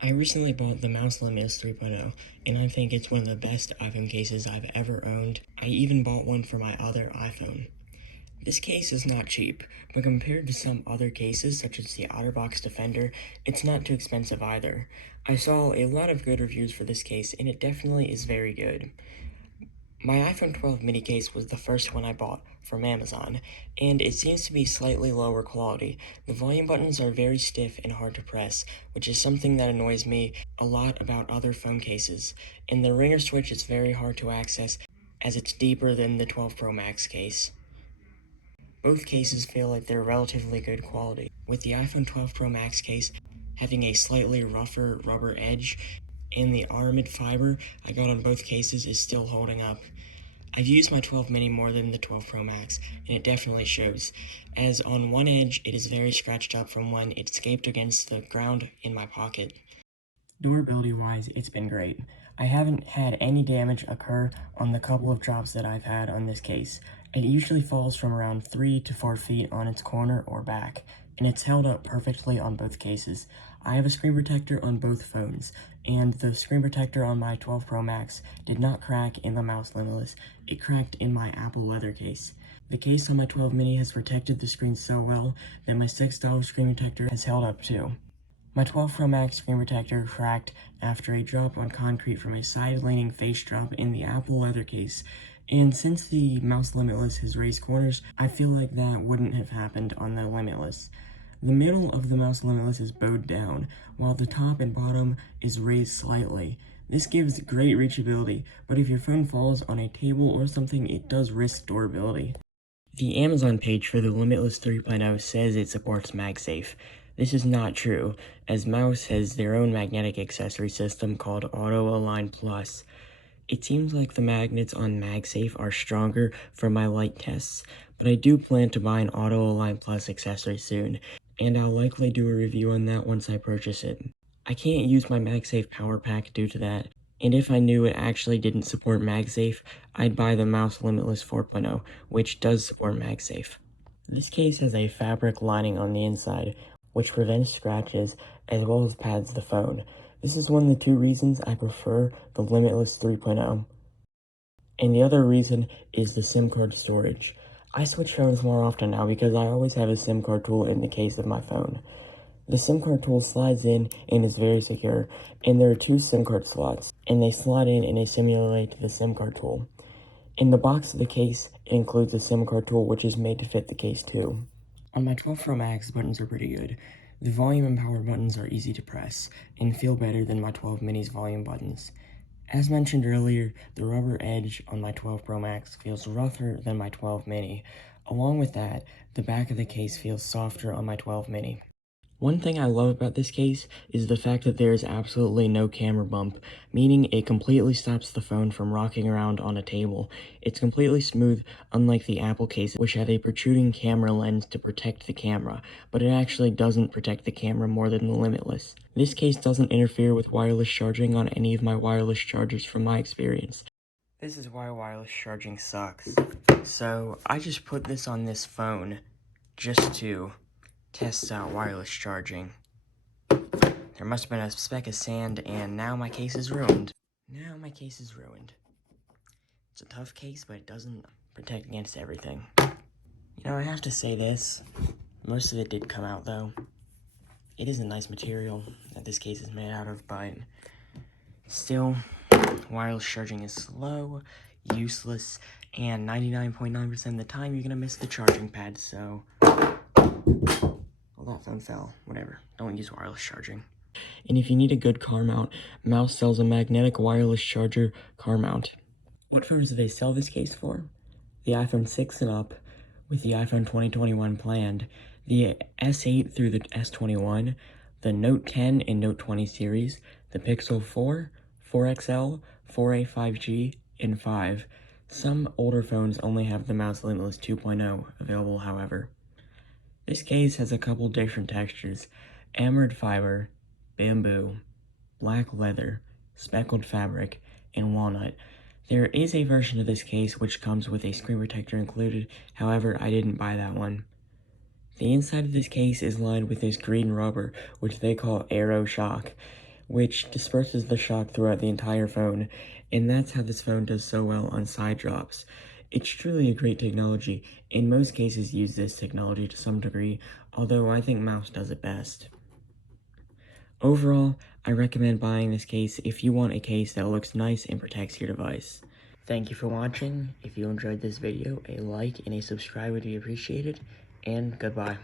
I recently bought the Mous Limitless 3.0, and I think it's one of the best iPhone cases I've ever owned. I even bought one for my other iPhone. This case is not cheap, but compared to some other cases such as the OtterBox Defender, it's not too expensive either. I saw a lot of good reviews for this case, and it definitely is very good. My iPhone 12 mini case was the first one I bought from Amazon, and it seems to be slightly lower quality. The volume buttons are very stiff and hard to press, which is something that annoys me a lot about other phone cases, and the ringer switch is very hard to access as it's deeper than the 12 Pro Max case. Both cases feel like they're relatively good quality, with the iPhone 12 Pro Max case having a slightly rougher rubber edge, and the aramid fiber I got on both cases is still holding up. I've used my 12 mini more than the 12 Pro Max, and it definitely shows, as on one edge it is very scratched up from when it scraped against the ground in my pocket. Durability-wise, it's been great. I haven't had any damage occur on the couple of drops that I've had on this case. It usually falls from around 3 to 4 feet on its corner or back, and it's held up perfectly on both cases. I have a screen protector on both phones, and the screen protector on my 12 Pro Max did not crack in the Mous Limitless. It cracked in my Apple leather case. The case on my 12 mini has protected the screen so well that my $6 screen protector has held up too. My 12 Pro Max screen protector cracked after a drop on concrete from a side-leaning face drop in the Apple leather case, and since the Mous Limitless has raised corners, I feel like that wouldn't have happened on the Limitless. The middle of the Mous Limitless is bowed down, while the top and bottom is raised slightly. This gives great reachability, but if your phone falls on a table or something, it does risk durability. The Amazon page for the Limitless 3.0 says it supports Magsafe. This is not true, as Mous has their own magnetic accessory system called Auto Align Plus. It seems like the magnets on Magsafe are stronger for my light tests, but I do plan to buy an Auto Align Plus accessory soon, and I'll likely do a review on that once I purchase it. I can't use my Magsafe power pack due to that, and if I knew it actually didn't support Magsafe, I'd buy the Mous Limitless 4.0, which does support Magsafe. This case has a fabric lining on the inside, which prevents scratches as well as pads the phone. This is one of the two reasons I prefer the Limitless 3.0. And the other reason is the SIM card storage. I switch phones more often now because I always have a SIM card tool in the case of my phone. The SIM card tool slides in and is very secure, and there are two SIM card slots, and they slide in a similar way to the SIM card tool. In the box of the case, it includes a SIM card tool which is made to fit the case too. On my 12 Pro Max, buttons are pretty good. The volume and power buttons are easy to press, and feel better than my 12 mini's volume buttons. As mentioned earlier, the rubber edge on my 12 Pro Max feels rougher than my 12 mini. Along with that, the back of the case feels softer on my 12 mini. One thing I love about this case is the fact that there is absolutely no camera bump, meaning it completely stops the phone from rocking around on a table. It's completely smooth, unlike the Apple case, which had a protruding camera lens to protect the camera, but it actually doesn't protect the camera more than the Limitless. This case doesn't interfere with wireless charging on any of my wireless chargers from my experience. This is why wireless charging sucks. So I just put this on this phone just to tests out wireless charging. There must have been a speck of sand, and now my case is ruined. It's a tough case, but it doesn't protect against everything. You know, I have to say this. Most of it did come out, though. It is a nice material that this case is made out of, but still, wireless charging is slow, useless, and 99.9% of the time you're gonna miss the charging pad, so well, that phone fell. Whatever. Don't use wireless charging. And if you need a good car mount, Mous sells a magnetic wireless charger car mount. What phones do they sell this case for? The iPhone 6 and up, with the iPhone 2021 planned, the S8 through the S21, the Note 10 and Note 20 series, the Pixel 4, 4XL, 4a 5G, and 5. Some older phones only have the Mous Limitless 2.0 available, however. This case has a couple different textures: emerald fiber, bamboo, black leather, speckled fabric, and walnut. There is a version of this case which comes with a screen protector included, however, I didn't buy that one. The inside of this case is lined with this green rubber, which they call Aeroshock, which disperses the shock throughout the entire phone, and that's how this phone does so well on side drops. It's truly a great technology, and most cases use this technology to some degree, although I think Mous does it best. Overall, I recommend buying this case if you want a case that looks nice and protects your device. Thank you for watching. If you enjoyed this video, a like and a subscribe would be appreciated, and goodbye.